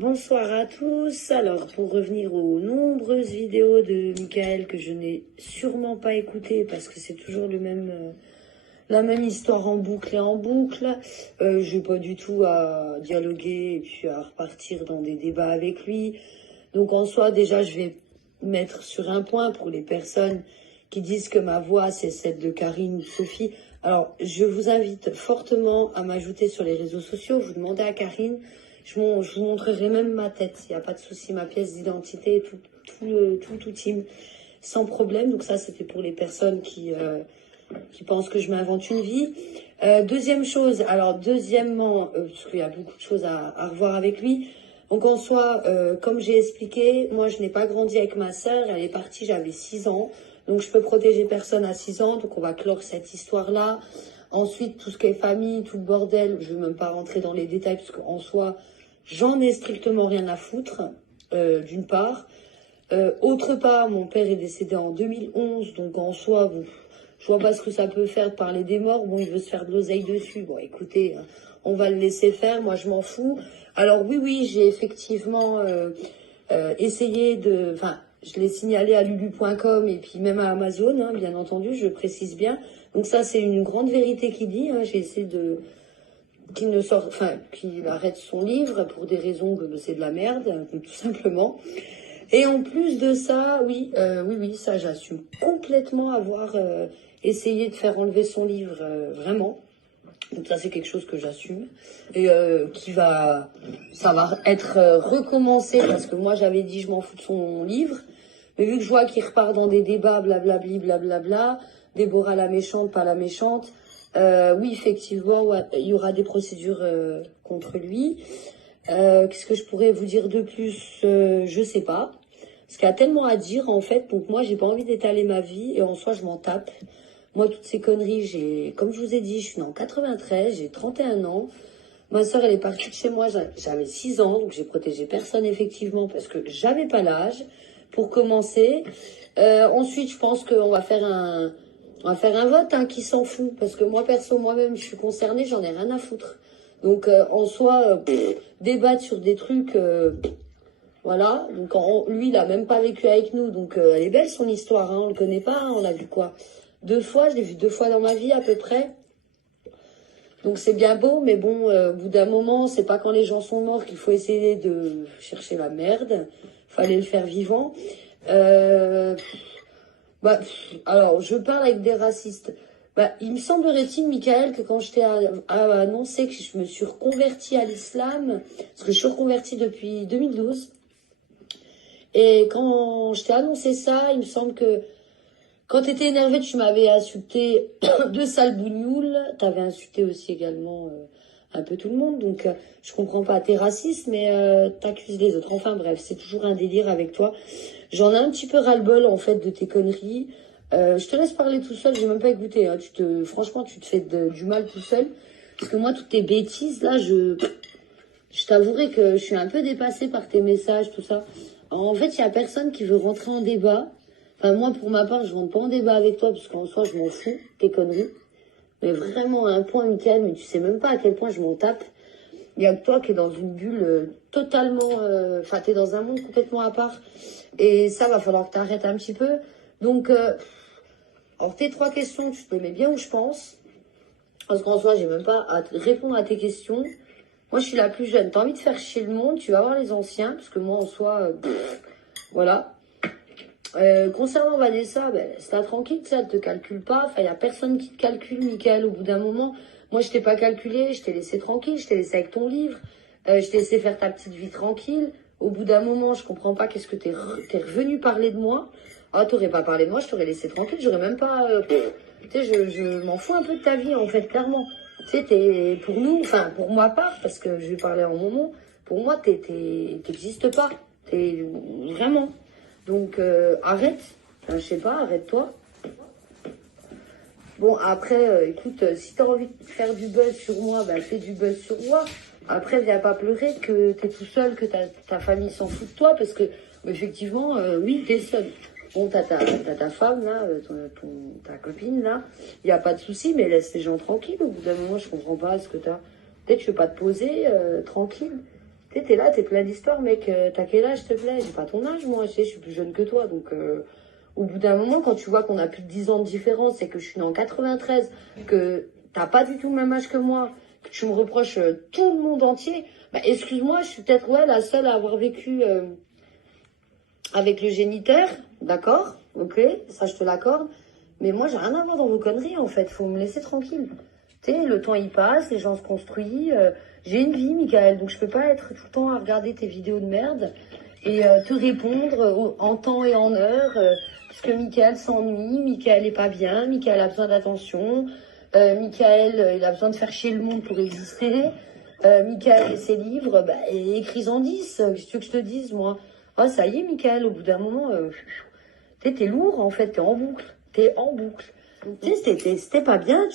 Bonsoir à tous. Alors, pour revenir aux nombreuses vidéos de Michael que je n'ai sûrement pas écoutées parce que c'est toujours la même histoire en boucle et en boucle, je n'ai pas du tout à dialoguer et puis à repartir dans des débats avec lui. Donc, en soi, déjà, je vais mettre sur un point pour les personnes qui disent que ma voix, c'est celle de Karine ou de Sophie. Alors, je vous invite fortement à m'ajouter sur les réseaux sociaux. Vous demandez à Karine. Je vous montrerai même ma tête, il n'y a pas de souci, ma pièce d'identité, tout team, sans problème. Donc ça, c'était pour les personnes qui pensent que je m'invente une vie. Deuxième chose, alors deuxièmement, parce qu'il y a beaucoup de choses à revoir avec lui. Donc en soi, comme j'ai expliqué, moi je n'ai pas grandi avec ma sœur, elle est partie, j'avais 6 ans. Donc je peux protéger personne à 6 ans, donc on va clore cette histoire-là. Ensuite, tout ce qui est famille, tout le bordel, je ne vais même pas rentrer dans les détails, parce qu'en soi, j'en ai strictement rien à foutre, d'une part. Autre part, mon père est décédé en 2011, donc en soi, bon, je vois pas ce que ça peut faire de parler des morts. Bon, il veut se faire de l'oseille dessus. Bon, écoutez, on va le laisser faire, moi je m'en fous. Alors oui, j'ai effectivement essayé de... Enfin, je l'ai signalé à lulu.com et puis même à Amazon, hein, bien entendu, je précise bien. Donc ça, c'est une grande vérité qu'il dit. Hein. J'ai essayé qu'il arrête son livre pour des raisons que c'est de la merde, tout simplement. Et en plus de ça, oui, ça j'assume complètement avoir essayé de faire enlever son livre, vraiment. Donc ça, c'est quelque chose que j'assume et ça va être recommencé parce que moi j'avais dit je m'en fous de son livre, mais vu que je vois qu'il repart dans des débats blablabli, blablabla, Déborah la méchante, pas la méchante, oui effectivement ouais, il y aura des procédures contre lui. Qu'est-ce que je pourrais vous dire de plus? Je sais pas. Parce qu'il y a tellement à dire en fait, donc moi j'ai pas envie d'étaler ma vie et en soi je m'en tape. Moi, toutes ces conneries, comme je vous ai dit, je suis née en 93, j'ai 31 ans. Ma soeur, elle est partie de chez moi, j'avais 6 ans, donc j'ai protégé personne, effectivement, parce que j'avais pas l'âge, pour commencer. Ensuite, je pense qu'on va faire un vote, hein, qui s'en fout, parce que moi, perso, moi-même, je suis concernée, j'en ai rien à foutre. Donc, en soi, débattre sur des trucs, voilà. Donc, lui, il a même pas vécu avec nous, donc elle est belle, son histoire, hein, on le connaît pas, hein, on a vu quoi? 2 fois, je l'ai vu 2 fois dans ma vie à peu près. Donc c'est bien beau, mais bon, au bout d'un moment, c'est pas quand les gens sont morts qu'il faut essayer de chercher la merde. Fallait le faire vivant. Alors, je parle avec des racistes. Il me semblerait-il, Michael, que quand je t'ai annoncé que je me suis reconvertie à l'islam, parce que je suis reconvertie depuis 2012, et quand je t'ai annoncé ça, il me semble que quand t'étais énervé, tu m'avais insulté de sale bougnoule. T'avais insulté aussi également un peu tout le monde. Donc, je comprends pas. T'es raciste, mais t'accuses les autres. Enfin, bref, c'est toujours un délire avec toi. J'en ai un petit peu ras-le-bol, en fait, de tes conneries. Je te laisse parler tout seul. J'ai même pas écouté. Hein. Franchement, tu te fais du mal tout seul. Parce que moi, toutes tes bêtises, là, je t'avouerai que je suis un peu dépassée par tes messages, tout ça. En fait, il y a personne qui veut rentrer en débat. Enfin, moi, pour ma part, je rentre pas en débat avec toi, parce qu'en soi, je m'en fous, tes conneries. Mais vraiment, à un point, Mickaël, mais tu sais même pas à quel point je m'en tape. Il y a que toi qui es dans une bulle totalement... Enfin, t'es dans un monde complètement à part. Et ça, va falloir que t'arrêtes un petit peu. Donc, alors, tes 3 questions, tu te les mets bien où je pense. Parce qu'en soi, j'ai même pas à répondre à tes questions. Moi, je suis la plus jeune. T'as envie de faire chier le monde, tu vas voir les anciens. Parce que moi, en soi, voilà. Concernant Vanessa, c'est tranquille, ça, elle te calcule pas. Enfin, il n'y a personne qui te calcule, Michael, au bout d'un moment. Moi, je t'ai pas calculé, je t'ai laissé tranquille, je t'ai laissé avec ton livre, je t'ai laissé faire ta petite vie tranquille. Au bout d'un moment, je comprends pas qu'est-ce que t'es revenu parler de moi. Ah, t'aurais pas parlé de moi, je t'aurais laissé tranquille, j'aurais même pas... tu sais, je m'en fous un peu de ta vie, en fait, clairement. Tu sais, pour nous, enfin, pour ma part, parce que je vais parler en mon nom, pour moi, t'existes pas. T'es vraiment... Donc, arrête. Enfin, je sais pas, arrête-toi. Bon, après, écoute, si t'as envie de faire du buzz sur moi, fais du buzz sur moi. Après, viens pas pleurer que t'es tout seul, que ta famille s'en fout de toi, parce que, effectivement, oui, t'es seul. Bon, t'as ta femme, là, ta copine, là. Il n'y a pas de souci, mais laisse les gens tranquilles. Au bout d'un moment, je comprends pas ce que t'as. Peut-être que je peux pas te poser, tranquille. T'es là, t'es plein d'histoires, mec. T'as quel âge, s'il te plaît? J'ai pas ton âge, moi. Je suis plus jeune que toi. Donc, au bout d'un moment, quand tu vois qu'on a plus de 10 ans de différence et que je suis née en 93, que t'as pas du tout le même âge que moi, que tu me reproches tout le monde entier, bah, excuse-moi, je suis peut-être ouais, la seule à avoir vécu avec le géniteur, d'accord? Ok, ça je te l'accorde. Mais moi, j'ai rien à voir dans vos conneries, en fait. Faut me laisser tranquille. Tu sais, le temps, il passe, les gens se construisent. J'ai une vie, Michael, donc je peux pas être tout le temps à regarder tes vidéos de merde et te répondre en temps et en heure, parce que Michael s'ennuie, Michael est pas bien, Michael a besoin d'attention, Michael, il a besoin de faire chier le monde pour exister. Michael et ses livres, bah, écris-en 10, qu'est-ce que tu veux que je te dise, moi? Ah, ça y est, Michael, au bout d'un moment, t'es lourd, en fait, t'es en boucle. T'es en boucle. Tu sais, c'était pas bien.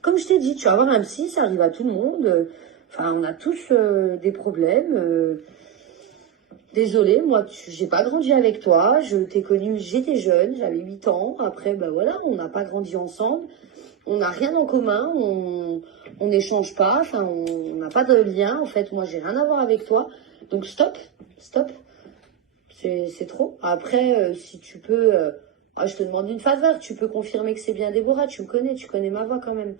Comme je t'ai dit, tu vas avoir un psy, ça arrive à tout le monde. Enfin, on a tous des problèmes. Désolée, moi, j'ai pas grandi avec toi. Je t'ai connu, j'étais jeune, j'avais 8 ans. Après, ben voilà, on n'a pas grandi ensemble. On n'a rien en commun. On n'échange pas. Enfin, on n'a pas de lien. En fait, moi, j'ai rien à voir avec toi. Donc, stop, stop. C'est trop. Après, si tu peux... je te demande une faveur. Tu peux confirmer que c'est bien Déborah. Tu me connais, tu connais ma voix quand même.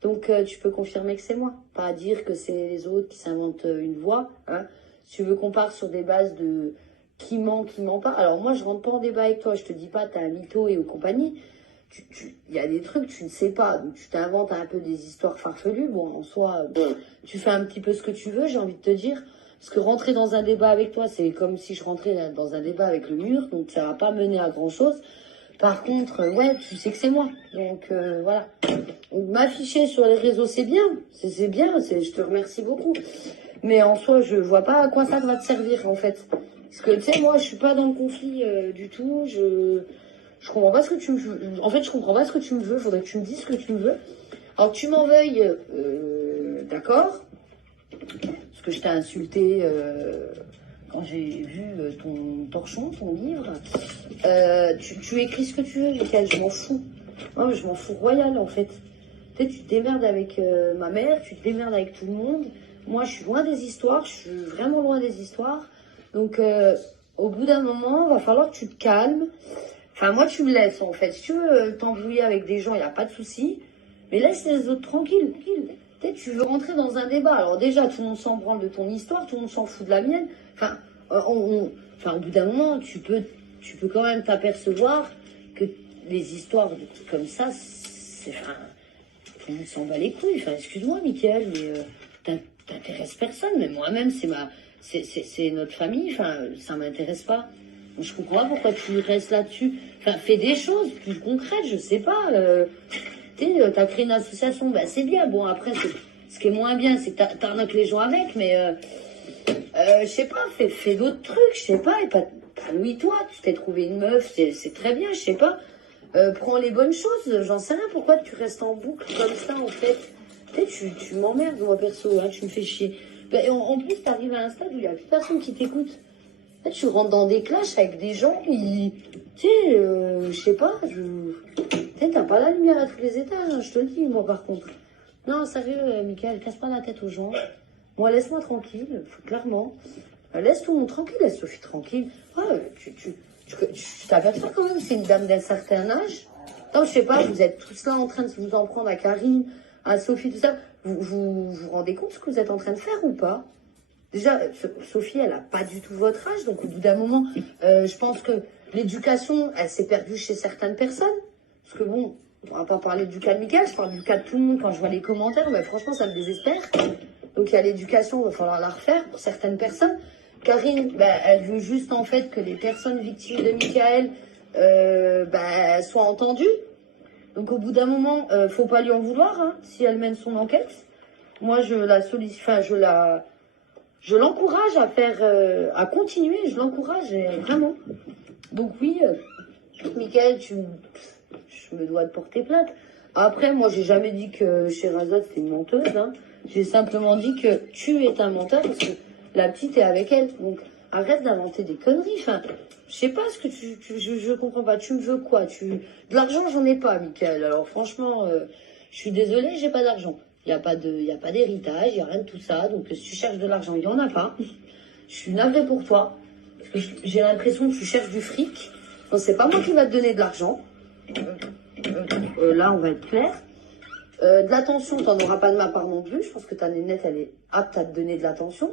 Donc, tu peux confirmer que c'est moi. Pas dire que c'est les autres qui s'inventent une voix. Hein. Si tu veux qu'on parte sur des bases de qui ment pas. Alors, moi, je rentre pas en débat avec toi. Je te dis pas, t'as un mytho et compagnie. Il y a des trucs que tu ne sais pas. Donc, tu t'inventes un peu des histoires farfelues. Bon, en soi, tu fais un petit peu ce que tu veux, j'ai envie de te dire. Parce que rentrer dans un débat avec toi, c'est comme si je rentrais dans un débat avec le mur, donc ça va pas mener à grand chose. Par contre, ouais, tu sais que c'est moi. Donc voilà. M'afficher sur les réseaux, c'est bien. C'est bien, je te remercie beaucoup. Mais en soi, je vois pas à quoi ça va te servir, en fait. Parce que, tu sais, moi, je suis pas dans le conflit du tout. Je comprends pas ce que tu me veux. En fait, je comprends pas ce que tu me veux. Faudrait que tu me dises ce que tu me veux. Alors, tu m'en veuilles, d'accord. Parce que je t'ai insulté quand j'ai vu ton torchon, ton livre. Tu écris ce que tu veux, Michael, je m'en fous. Moi, je m'en fous royal, en fait. Tu sais, tu te démerdes avec ma mère, tu te démerdes avec tout le monde. Moi, je suis loin des histoires, je suis vraiment loin des histoires. Donc, au bout d'un moment, il va falloir que tu te calmes. Enfin, moi, tu me laisses, en fait. Si tu veux t'embrouiller avec des gens, il n'y a pas de souci. Mais laisse les autres tranquilles. Peut-être tu veux rentrer dans un débat. Alors déjà, tout le monde s'en branle de ton histoire, tout le monde s'en fout de la mienne. Enfin, au bout d'un moment, tu peux quand même t'apercevoir que les histoires comme ça, enfin, tout le monde s'en bat les couilles. Enfin, excuse-moi, Mickaël, mais t'intéresses personne. Mais moi-même, c'est notre famille. Enfin, ça m'intéresse pas. Je comprends pas pourquoi tu restes là-dessus. Enfin, fais des choses plus concrètes, je sais pas. T'as créé une association, ben c'est bien. Bon, après, ce qui est moins bien, c'est que t'arnaques les gens avec, mais je sais pas, fais d'autres trucs, je sais pas, et pas toi, tu t'es trouvé une meuf, c'est très bien, je sais pas. Prends les bonnes choses, j'en sais rien, pourquoi tu restes en boucle comme ça, en fait. Tu m'emmerdes, moi, perso, hein, tu me fais chier. Ben, en plus, t'arrives à un stade où il y a plus personne qui t'écoute. Tu rentres dans des clashs avec des gens, tu sais, je sais pas, t'as pas la lumière à tous les étages, hein, je te le dis, moi, par contre. Non, sérieux, Mickaël, casse pas la tête aux gens. Moi, laisse-moi tranquille, clairement. Laisse tout le monde tranquille, laisse Sophie tranquille. Tu t'aperçois quand même, c'est une dame d'un certain âge. Non, je sais pas, vous êtes tous là en train de vous en prendre à Karine, à Sophie, tout ça. Vous rendez compte ce que vous êtes en train de faire ou pas? Déjà, Sophie, elle n'a pas du tout votre âge, donc au bout d'un moment, je pense que l'éducation, elle s'est perdue chez certaines personnes. Parce que bon, on va pas parler du cas de Mickaël, je parle du cas de tout le monde quand je vois les commentaires, mais franchement, ça me désespère. Donc il y a l'éducation, il va falloir la refaire pour certaines personnes. Karine, elle veut juste en fait que les personnes victimes de Mickaël soient entendues. Donc au bout d'un moment, faut pas lui en vouloir, hein, si elle mène son enquête. Moi, je l'encourage à faire, à continuer, je l'encourage vraiment. Donc oui, Mickaël, je me dois de porter plainte. Après, moi, j'ai jamais dit que Sherazade c'était une menteuse. Hein. J'ai simplement dit que tu es un menteur parce que la petite est avec elle. Donc arrête d'inventer des conneries. Enfin, je sais pas ce que je comprends pas. Tu me veux quoi? De l'argent, j'en ai pas, Mickaël. Alors franchement, je suis désolée, j'ai pas d'argent. Il n'y a pas d'héritage, il n'y a rien de tout ça. Donc, si tu cherches de l'argent, il n'y en a pas. Je suis navrée pour toi. Parce que j'ai l'impression que tu cherches du fric. Donc, c'est pas moi qui va te donner de l'argent. Là, on va être clair. De l'attention, tu n'en auras pas de ma part non plus. Je pense que ta nénette, elle est apte à te donner de l'attention.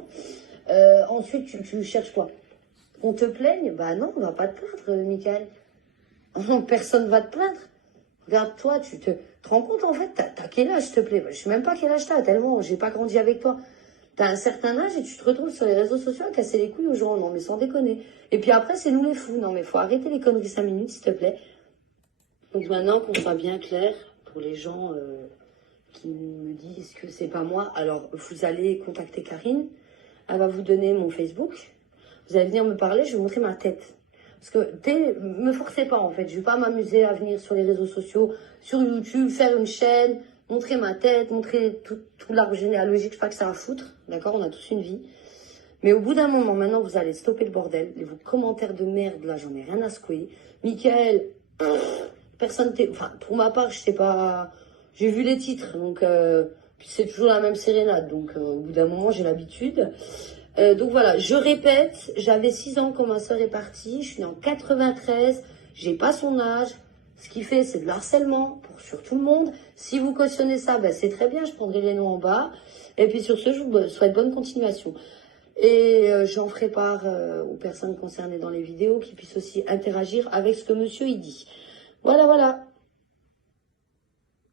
Ensuite, tu cherches quoi? On te plaigne? Bah non, on va pas te plaindre, Michael. Personne va te plaindre. Regarde-toi, tu te rends compte, en fait, t'as quel âge, s'il te plaît? Je sais même pas quel âge t'as, tellement j'ai pas grandi avec toi. T'as un certain âge et tu te retrouves sur les réseaux sociaux à casser les couilles aux gens. Non, mais sans déconner. Et puis après, c'est nous les fous. Non, mais faut arrêter les conneries 5 minutes, s'il te plaît. Donc maintenant qu'on soit bien clair, pour les gens qui me disent que c'est pas moi, alors vous allez contacter Karine. Elle va vous donner mon Facebook. Vous allez venir me parler, je vais vous montrer ma tête. Parce que me forcez pas en fait. Je vais pas m'amuser à venir sur les réseaux sociaux, sur YouTube, faire une chaîne, montrer ma tête, montrer tout l'arbre généalogique. Je sais pas que ça va foutre. D'accord, on a tous une vie. Mais au bout d'un moment, maintenant, vous allez stopper le bordel. Vos commentaires de merde, là, j'en ai rien à secouer. Michael, personne enfin, pour ma part, je sais pas. J'ai vu les titres, donc puis c'est toujours la même sérénade. Donc au bout d'un moment, j'ai l'habitude. Donc voilà, je répète, j'avais 6 ans quand ma soeur est partie, je suis née en 93, j'ai pas son âge, ce qui fait c'est de harcèlement sur tout le monde. Si vous cautionnez ça, ben, c'est très bien, je prendrai les noms en bas. Et puis sur ce, je vous souhaite bonne continuation. Et j'en ferai part aux personnes concernées dans les vidéos qui puissent aussi interagir avec ce que monsieur il dit. Voilà, voilà.